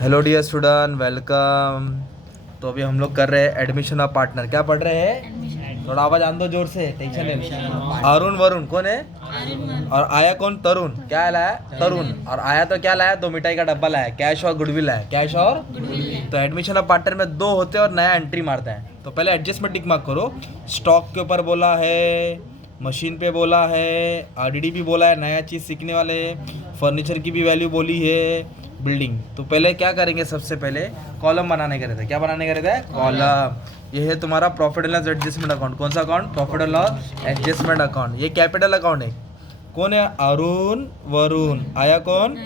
Hello dear student, welcome. तो अभी हम लोग कर रहे हैं एडमिशन ऑफ पार्टनर। क्या पढ़ रहे हैं? थोड़ा आवाज आन दो जोर से, टेंशन नहीं। अरुण वरुण कौन है? और आया कौन? तरुण। क्या लाया? तरुण। और आया तो क्या लाया? 2 मिठाई का डब्बा लाया, कैश और गुडविल लाया। कैश और तो एडमिशन ऑफ पार्टनर में 2 होते हैं और नया एंट्री मारता है। तो पहले एडजस्टमेंट टिक मार्क करो। स्टॉक के ऊपर बोला है, मशीन पे बोला है, आरडीडी भी बोला है, नया चीज़ सीखने वाले, फर्नीचर की भी वैल्यू बोली है, बिल्डिंग। तो पहले क्या करेंगे? सबसे पहले कॉलम बनाने का रहता है। क्या बनाने का रहता है? कॉलम। ये है तुम्हारा profit and loss adjustment account. कौन सा account? Profit and loss adjustment account. ये कैपिटल अकाउंट है। कौन है? अरुण वरुण। आया कौन?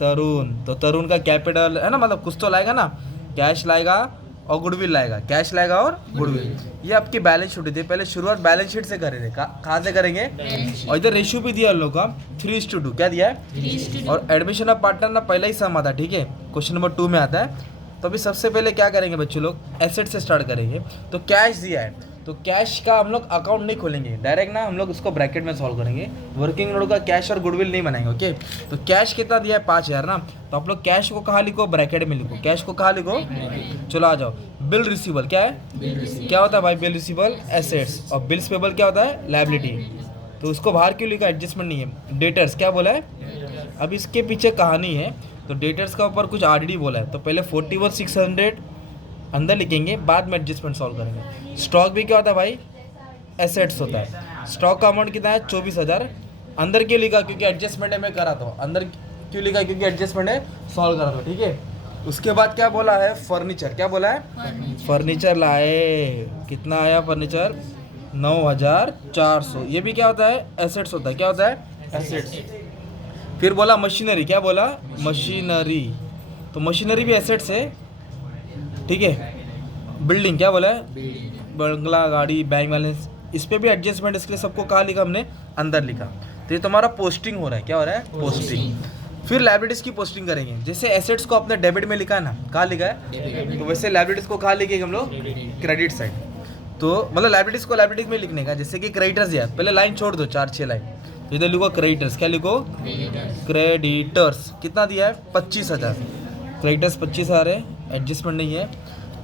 तरुण। तो तरुण का कैपिटल है ना, मतलब कुछ तो लाएगा ना, कैश लाएगा और गुडविल लाएगा। कैश लाएगा और गुडविल। ये आपकी बैलेंस शीट होती है। पहले शुरुआत बैलेंस शीट से करेंगे। कहाँ से करेंगे? और इधर रेशियो भी दिया हम लोग का 3:2। क्या दिया है? और एडमिशन ऑफ पार्टनर ना पहला ही सम आता है, ठीक है, क्वेश्चन नंबर 2 में आता है। तो अभी सबसे पहले क्या करेंगे बच्चों लोग? एसेट से स्टार्ट करेंगे। तो कैश दिया है, तो कैश का हम लोग अकाउंट नहीं खोलेंगे डायरेक्ट ना, हम लोग उसको ब्रैकेट में सॉल्व करेंगे। वर्किंग नोट का कैश और गुडविल नहीं बनाएंगे। ओके, तो कैश कितना दिया है? 5,000 ना। तो आप लोग कैश को कहाँ लिखो? ब्रैकेट में लिखो। कैश को कहाँ लिखो? चलो आ जाओ। बिल रिसीवल क्या है? क्या होता है भाई? Bill रिसीवल assets. और बिल्स पेबल क्या होता है? लायबिलिटी। तो उसको बाहर क्यों लिखा? एडजस्टमेंट नहीं है। डेटर्स क्या बोला है? अब इसके पीछे कहानी है। तो डेटर्स का ऊपर कुछ आरडी बोला है, तो पहले 41,600 अंदर लिखेंगे, बाद में एडजस्टमेंट सॉल्व करेंगे। स्टॉक भी क्या होता है भाई? एसेट्स होता है। स्टॉक का अमाउंट कितना है? 24,000। अंदर क्यों लिखा? क्योंकि एडजस्टमेंट है, मैं करा था। अंदर क्यों लिखा? क्योंकि एडजस्टमेंट है, सॉल्व करा था, ठीक है। उसके बाद क्या बोला है? फर्नीचर। क्या बोला है? फर्नीचर लाए। कितना आया फर्नीचर? 9,400। ये भी क्या होता है? एसेट्स होता है। क्या होता है? एसेट्स। फिर बोला मशीनरी। क्या बोला? मशीनरी। तो मशीनरी भी एसेट्स है, ठीक है। बिल्डिंग क्या बोला है? बंगला, गाड़ी, बैंक बैलेंस। इस पे भी एडजस्टमेंट, इसके लिए सबको कहाँ लिखा हमने? अंदर लिखा। तो ये तुम्हारा पोस्टिंग हो रहा है। क्या हो रहा है? पोस्टिंग। फिर लाइबिलिटीज़ की पोस्टिंग करेंगे। जैसे एसेट्स को अपने डेबिट में लिखा है ना, कहाँ लिखा है? तो वैसे लाइबिलिटीज़ को कहाँ लिखेंगे हम लोग? Credit side. तो मतलब लाइबिलिटीज़ को लाइबिलिटीज में लिखने का। जैसे कि क्रेडिटर्स दिया, पहले लाइन छोड़ दो, 4-6 लाइन। तो इधर लिखो क्रेडिटर्स। क्या लिखो? क्रेडिटर्स। कितना दिया है? 25,000। क्रेडिटर्स 25,000 है, एडजस्टमेंट नहीं है।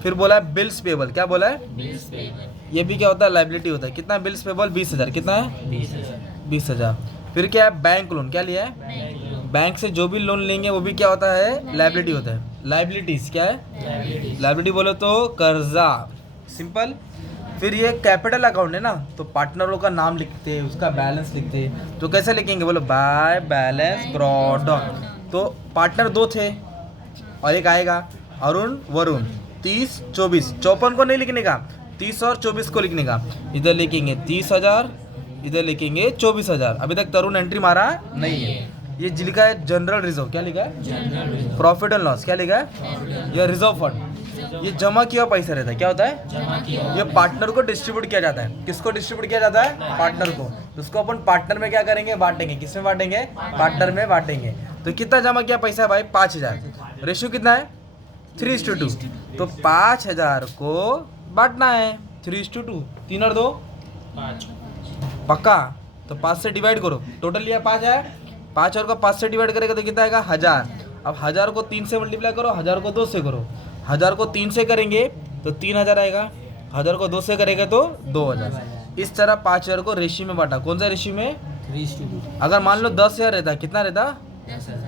फिर बोला है बिल्स पेबल। क्या बोला है? ये भी क्या होता है? लाइबिलिटी होता है। कितना बिल्स पेबल? 20,000। कितना है? 20,000। फिर क्या है? Bank loan. क्या लिया है? बैंक से जो भी लोन लेंगे वो भी क्या होता है? लाइबिलिटी होता है। लाइबिलिटीज क्या है? लाइबिलिटी बोलो तो कर्जा, सिंपल। फिर ये कैपिटल अकाउंट है ना, तो पार्टनरों का नाम लिखते हैं, उसका बैलेंस लिखते हैं। तो कैसे लिखेंगे? बोलो बाय बैलेंस ब्रॉट डाउन। तो पार्टनर 2 थे और एक आएगा अरुण वरुण। 30, 24, 54 को नहीं लिखने का, 30 और 24 को लिखने का। इधर लिखेंगे 30,000, इधर लिखेंगे 24,000। अभी तक तरुण एंट्री मारा नहीं है। ये लिखा है जनरल रिजर्व। क्या लिखा है? Profit and loss. क्या लिखा है? ये रिजर्व फंड। ये जमा किया पैसा रहता है। क्या होता है? ये पार्टनर को डिस्ट्रीब्यूट किया जाता है। किसको डिस्ट्रीब्यूट किया जाता है? पार्टनर को। तो उसको अपन पार्टनर में क्या करेंगे? बांटेंगे। किसमें बांटेंगे? पार्टनर में बांटेंगे। तो कितना जमा किया पैसा है भाई? 5,000। रेशियो कितना है? 3:2। तो 5,000 को बांटना है 3:2। 3 और 2 पक्का। तो 5 से डिवाइड करो। टोटल लिया 5 है। 5 और को 5 से डिवाइड करेगा तो कितना आएगा? 1,000। अब 1,000 को 3 से मल्टीप्लाई करो, 1,000 को 2 से करो। 1,000 को 3 से करेंगे तो 3,000 आएगा। 1,000 को 2 से करेंगे तो 2,000। इस तरह 5,000 को रेशियो में बांटा। कौन सा रेशियो में? 3:2। अगर मान लो 10,000 रहता, कितना रहता?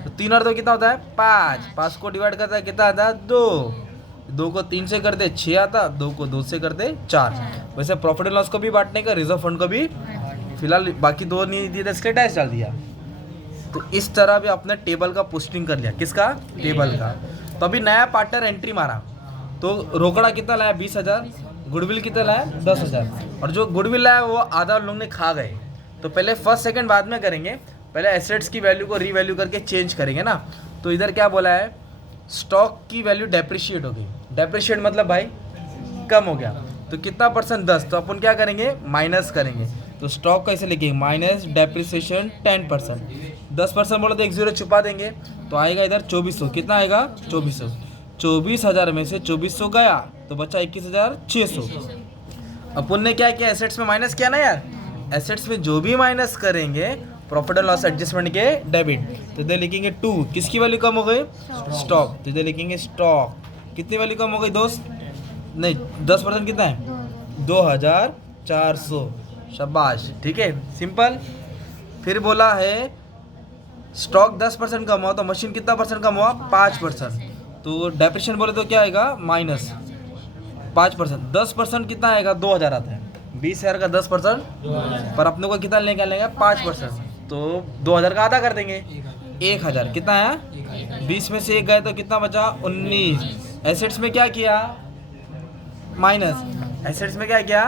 तो 3 और 2 कितना होता है? 5। 5 को डिवाइड करता है, कितना आता है? 2। 2 को 3 से करते 6 आता, 2 को 2 से करते 4। वैसे प्रॉफिट एंड लॉस को भी बांटने का, रिजर्व फंड को भी। फिलहाल बाकी 2 नहीं दिए थे, इसलिए डैश डाल दिया। तो इस तरह भी आपने टेबल का पोस्टिंग कर लिया। किसका? टेबल का। तो अभी नया पार्टनर एंट्री मारा, तो रोकड़ा कितना लाया? 20,000। गुडविल कितना लाया? 10,000। और जो गुडविल लाया वो आधा लोग ने खा गए। तो पहले फर्स्ट सेकंड बाद में करेंगे, पहले एसेट्स की वैल्यू को रीवैल्यू करके चेंज करेंगे ना। तो इधर क्या बोला है? स्टॉक की वैल्यू डेप्रिशिएट हो गई। डेप्रिशिएट मतलब भाई कम हो गया। तो कितना परसेंट? 10। तो अपन क्या करेंगे? माइनस करेंगे। तो स्टॉक कैसे लिखेंगे? Minus depreciation 10%। 10% बोलो तो 1 0 छुपा देंगे, तो आएगा इधर 2400। कितना आएगा? 2400। 24,000 में से 2400 गया तो बचा 21,600। अपन ने क्या किया? एसेट्स में माइनस किया ना यार। एसेट्स में जो भी माइनस करेंगे प्रॉफिट एंड लॉस एडजस्टमेंट के डेबिट, तो इधर लिखेंगे 2, किसकी वैल्यू कम हो गई, स्टॉक, तो इधर लिखेंगे स्टॉक, कितनी वैल्यू कम हो गई दोस्त, नहीं 10% कितना है 2400, शाबाश, ठीक है सिंपल। फिर बोला है स्टॉक 10% कम हुआ तो मशीन कितना परसेंट कम हुआ, 5%, तो डेप्रिशिएशन बोले तो क्या आएगा माइनस 5%, 10% कितना आएगा 2000 आता है, 20,000 का 10% पर अपने को कितना निकालेंगे 5%, तो 2000 का आधा कर देंगे 1000, कितना आया 20 में से 1 गए तो कितना बचा 19। एसेट्स में क्या किया माइनस, एसेट्स में क्या किया,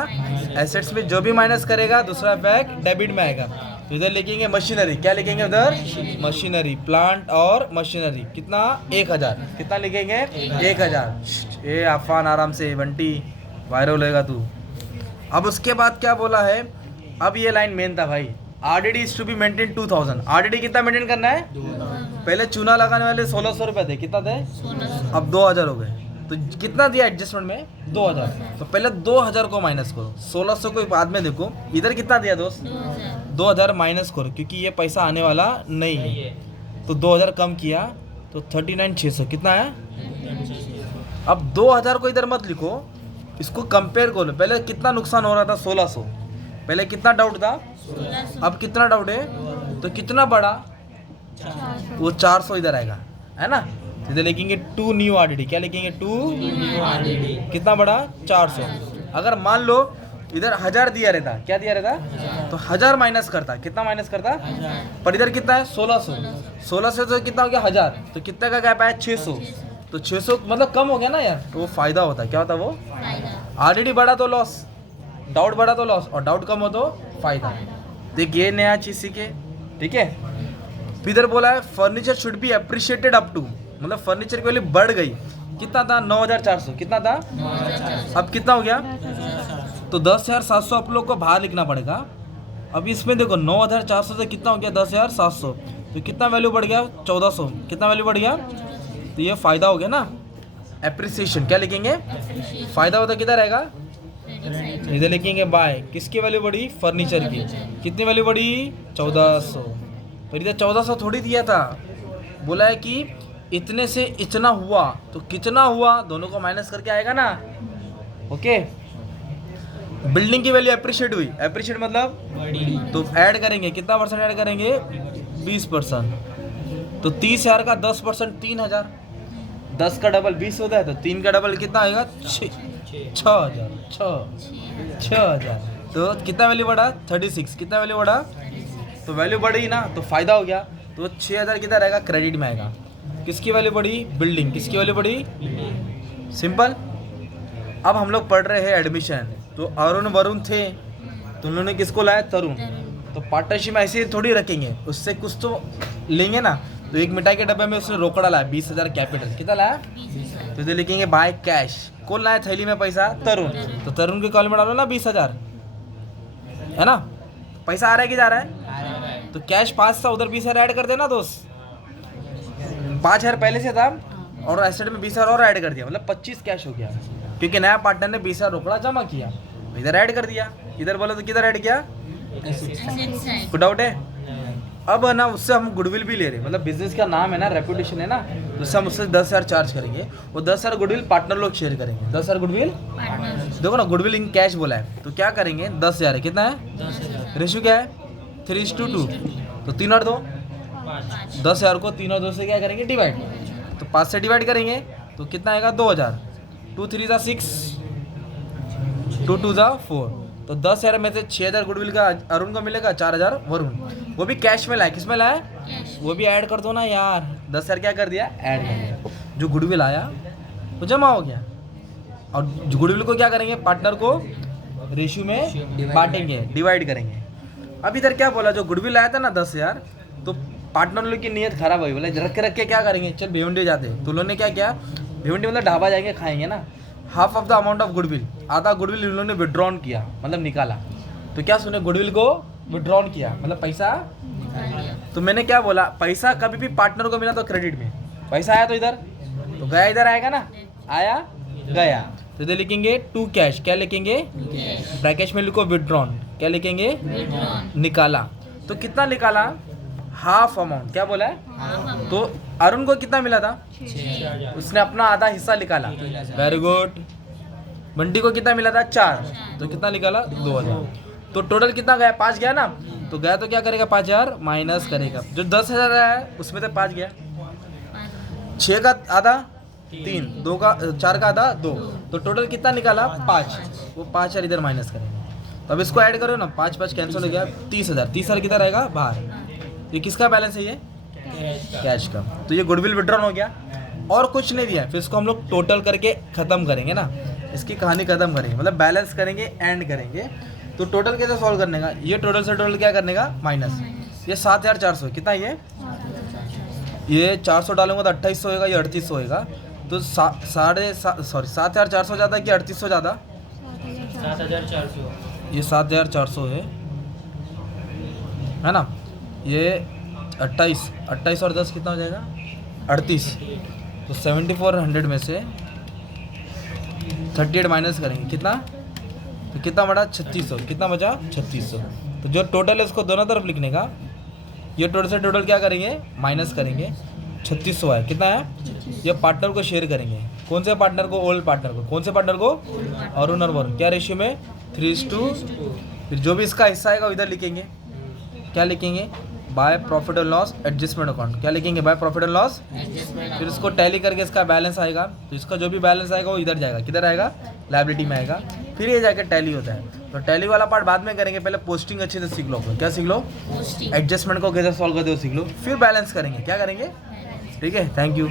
एसेट्स में जो भी माइनस करेगा दूसरा इफेक्ट डेबिट में आएगा, तो इधर लिखेंगे मशीनरी, क्या लिखेंगे उधर मशीनरी, प्लांट और मशीनरी, कितना 1000, कितना लिखेंगे 1000। ये आफान आराम से बंटी वायरल होएगा तू। अब उसके बाद क्या बोला है, अब ये लाइन मेन था भाई, RDD is to be maintain 2000, RDD कितना मेंटेन करना है, पहले चूना लगाने वाले 1600 रुपए थे, कितना थे, अब 2000 हो गए, तो कितना दिया एडजस्टमेंट में 2000, तो पहले 2000 को माइनस करो, 1600 को बाद में देखो, इधर कितना दिया दोस्त 2000 माइनस करो, क्योंकि ये पैसा आने वाला नहीं है, तो 2000 कम किया तो 39,600 कितना है। अब 2000 को इधर मत लिखो, इसको कंपेयर करो, पहले कितना नुकसान हो रहा था 1600, पहले कितना डाउट था, अब कितना डाउट है, तो कितना बढ़ा, वो 400 इधर आएगा, है ना, इधर लिखेंगे 2 न्यू आरडीडी, क्या लिखेंगे 2 न्यू आरडीडी, कितना बढ़ा 400। अगर मान लो इधर 1000 दिया रहता, क्या दिया रहता, तो 1000 माइनस करता, कितना माइनस करता, पर इधर कितना है 1600, 1600 तो कितना हो गया 1000, तो कितना का गैप आया 600, तो 600 मतलब कम हो गया ना यार, तो वो फायदा होता, क्या होता वो, आरडीडी बढ़ा तो लॉस, डाउट बढ़ा तो लॉस, और डाउट कम हो तो फायदा। देख ये नया चीज सीखे, ठीक है। इधर बोला है furniture should be appreciated up to, मतलब फर्नीचर की वैल्यू बढ़ गई, कितना था 9400, कितना था, अब कितना हो गया, तो 10,700 आप लोग को बाहर लिखना पड़ेगा। अब इसमें देखो 9,400 से कितना हो गया 10,700, तो कितना वैल्यू बढ़ गया 1400, कितना वैल्यू बढ़ गया, तो ये फायदा हो गया ना, एप्रिसिएशन, क्या लिखेंगे, फायदा होता किधर रहेगा, इधर लिखेंगे बाय, किसकी वैल्यू बढ़ी, फर्नीचर की, कितनी वैल्यू बढ़ी 1400, पर इधर 1400 थोड़ी दिया था, बोला है कि इतने से इतना हुआ, तो कितना हुआ दोनों को माइनस करके आएगा ना, ओके। बिल्डिंग की वैल्यू अप्रिशिएट हुई, अप्रिशिएट मतलब तो ऐड करेंगे, कितना परसेंट ऐड करेंगे 20%, तो 30,000 का 10% 3000, 10 का डबल 20 होता है, तो 3 का डबल कितना आएगा 6,000, 6,000, तो कितना वैल्यू बढ़ा 36, कितना वैल्यू बढ़ा, तो वैल्यू बढ़ी ना, तो फायदा हो गया, तो 6,000 कितना रहेगा क्रेडिट में आएगा, किसकी वैल्यू बढ़ी, बिल्डिंग, किसकी वैल्यू बढ़ी, सिंपल। अब हम लोग पढ़ रहे हैं एडमिशन, तो अरुण वरुण थे, तो उन्होंने किसको लाया, तरुण, तो पार्टनरशिप ऐसे ही थोड़ी रखेंगे, उससे कुछ तो लेंगे ना, तो एक मिठाई के डब्बे में उसने रोकड़ा लाया 20,000 कैपिटल, कितना लाया, तो इधर लिखेंगे बाय कैश, कौन लाया थैली में पैसा, तरुण, तो तरुण के कॉलम में डालो ना 20,000, है ना, पैसा आ रहा है कि जा रहा है, तो कैश 5 था, उधर 20,000 ऐड कर देना दोस्त, 5,000 पहले से था और एसेट में 20,000 और ऐड कर दिया, मतलब 25 कैश हो गया, क्योंकि नया पार्टनर ने 20,000 रोकड़ा जमा किया, इधर ऐड कर दिया, इधर बोलो तो किधर ऐड किया, कोई डाउट है। अब है ना उससे हम गुडविल भी ले रहे हैं, मतलब बिजनेस का नाम है ना, रेपुटेशन है ना, तो उससे हम उससे 10,000 चार्ज करेंगे, वो 10,000 गुडविल पार्टनर लोग शेयर करेंगे, 10,000 गुडविल, देखो ना गुडविल इन कैश बोला है, तो क्या करेंगे 10,000 है, कितना है, रेशियो क्या है 3:2, तो 3 और 2, 10,000 को 3 और 2 से क्या करेंगे डिवाइड, तो 5 से डिवाइड करेंगे तो कितना आएगा 2,000, 2 3 ज़ा 6, 2 2 ज़ा 4, तो 10,000 में से 6,000 गुडविल का अरुण को मिलेगा, 4,000 वरुण, वो भी कैश में लाए, किस में लाए, वो भी ऐड कर दो ना यार, 10,000 क्या कर दिया ऐड कर दिया, जो गुडविल आया वो जमा हो गया, और जो गुडविल को क्या करेंगे पार्टनर को रेशियो में बांटेंगे, डिवाइड करेंगे। अब इधर क्या बोला, जो गुडविल आया था ना 10,000, तो पार्टनर लोग की नीयत खराब हुई, बोले रख के क्या करेंगे, चल भिवंडी जाते, तो उन्होंने क्या किया, भिवंडी मतलब ढाबा जाएंगे खाएंगे ना, half of the amount of goodwill, आधा गुडविल उन्होंने विड्रॉन किया, मतलब निकाला, तो क्या सुने गुडविल को विड्रॉन किया मतलब पैसा, तो मैंने क्या बोला, पैसा कभी भी पार्टनर को मिला तो क्रेडिट में, पैसा आया तो इधर, तो गया इधर आएगा ना, आया गया, तो इधर लिखेंगे टू कैश, क्या लिखेंगे ब्रैकेट में लिखो विड्रॉन, क्या लिखेंगे निकाला, तो कितना निकाला, हाफ अमाउंट, क्या बोला है, तो अरुण को कितना मिला था, उसने अपना आधा हिस्सा निकाला, वेरी गुड। बंटी को कितना मिला था, 4, तो कितना निकाला, 2000। तो टोटल कितना गया, 5 गया ना, तो गया तो क्या करेगा, 5000 माइनस करेगा, जो 10,000 है उसमें तो 5 गया, 6 का आधा 3, 2 का 4 का आधा 2, तो टोटल कितना निकाला 5, वो 5000 इधर माइनस करेंगे। तो अब इसको ऐड करो ना, 5 5 कैंसिल हो गया, 30,000, 30,000 किधर रहेगा, बाहर। ये किसका बैलेंस है, ये कैश का। तो ये गुडविल विड्रॉन हो गया, और कुछ नहीं दिया। फिर इसको हम लोग टोटल करके ख़त्म करेंगे ना, इसकी कहानी ख़त्म करेंगे, मतलब बैलेंस करेंगे, एंड करेंगे। तो टोटल कैसे सॉल्व करने का, ये टोटल से टोटल क्या करने का, माइनस। ये 7400 कितना, ये 400 डालूंगा तो 2800 होएगा, ये 3800 होएगा। तो 7400 ज़्यादा कि 3800 ज़्यादा, 7400, ये 7400 है ना। ये 28 और 10 कितना हो जाएगा, 38। तो 7400 में से 38 माइनस करेंगे, कितना, तो कितना बचा, 3600, कितना बचा, 3600। तो जो टोटल है उसको दोनों तरफ लिखने का, ये टोटल से टोटल क्या करेंगे, माइनस करेंगे, 3600 है, कितना है, ये पार्टनर को शेयर करेंगे, कौन से पार्टनर को, ओल्ड पार्टनर को, कौन से पार्टनर को, अरुण और वरुण, क्या रेशियो में, 3:2। फिर जो भी इसका हिस्सा आएगा इधर लिखेंगे, क्या लिखेंगे, by profit and loss adjustment account, क्या लिखेंगे, बाय प्रॉफिट एंड लॉस। फिर इसको टैली करके इसका बैलेंस आएगा, तो इसका जो भी बैलेंस आएगा वो इधर जाएगा, किधर आएगा, लायबिलिटी में आएगा। फिर ये जाके टैली होता है। तो टैली वाला पार्ट बाद में करेंगे, पहले पोस्टिंग अच्छे से सीख लो, क्या सीख लो, एडजस्टमेंट को कैसे सॉल्व करते हो सीख लो, फिर बैलेंस करेंगे, क्या करेंगे, ठीक है। Thank you.